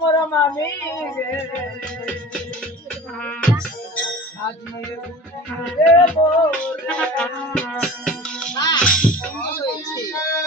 মোর মামি রে। সাজিয়ে গুজিয়ে মোরে। বাহ, সুন্দর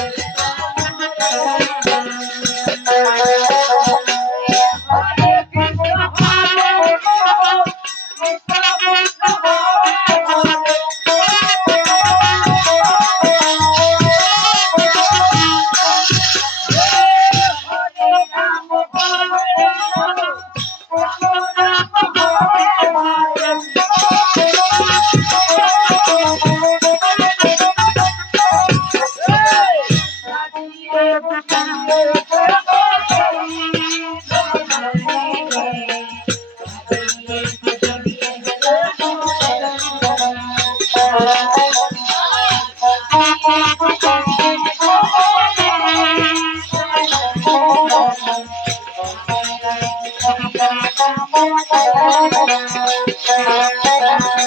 হয়েছে।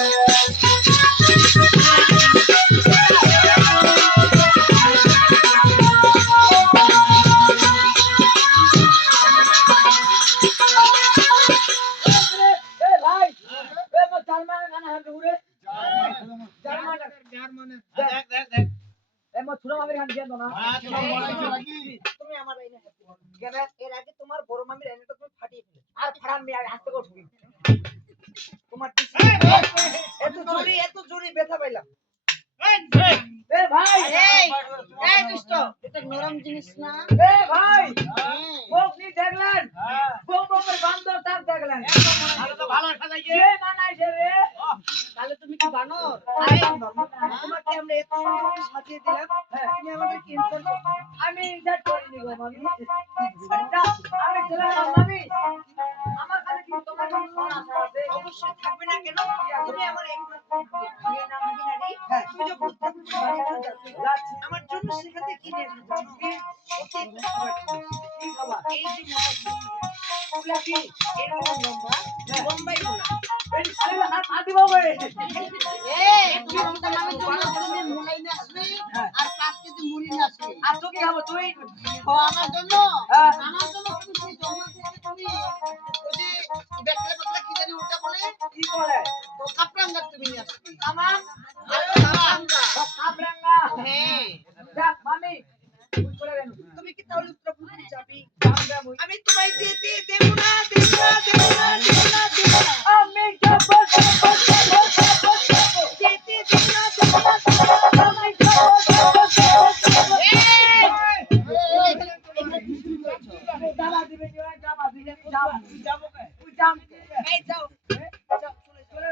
এ তোমার বড় মামির তুমি ফাটিয়ে আর ফাড়ান মি আর হাতে করে তোমার এত জোরে এত জোরে ব্যথা পাইলাম এ ভাই এই এই দুষ্ট এটা নরম জিনিস না ভাই হ্যাঁ। দেখলেন বান্দর তার দেখলেন ভালো তো ভালো সাজাইছে মানাইছে রে তাহলে তুমি কি বানর? আরে তোমাকে আমরা এত সুন্দর সাজিয়ে দিলাম। তুমি আমাদের ক্যান্সেল আমি ইনসার্ট করিনি গো মামি। আমি ছিলাম না মামি। আমার কাছে কি তোমার কোনো ফোন আছে? অবশ্যই থাকবে না কেন? তুমি আমার একমাত্র ভাগিনা ভাগিনারি সুযোগ বুঝতে বাড়ি চলে যাচ্ছে যাচ্ছি আমার জন্য সেখান এনে দিচ্ছি ওকে একটু খাবার। কি এই যে কি এরকম লম্বা? লম্বাই তুমি কি তাহলে উত্তরাখণ্ড যাবি? আমি তোমায় দিয়ে দেবো না দেবো না দেবো না দেবো না দেবো না। আমি যাব যাব যাব যাব যেতে দেবো না দেবো না দেবো আমি যাব যাব যাব যাব। দাবা দিবে কি ওই দাবা দিবে যাব যাব তুই যাম এই যাও চলে চলে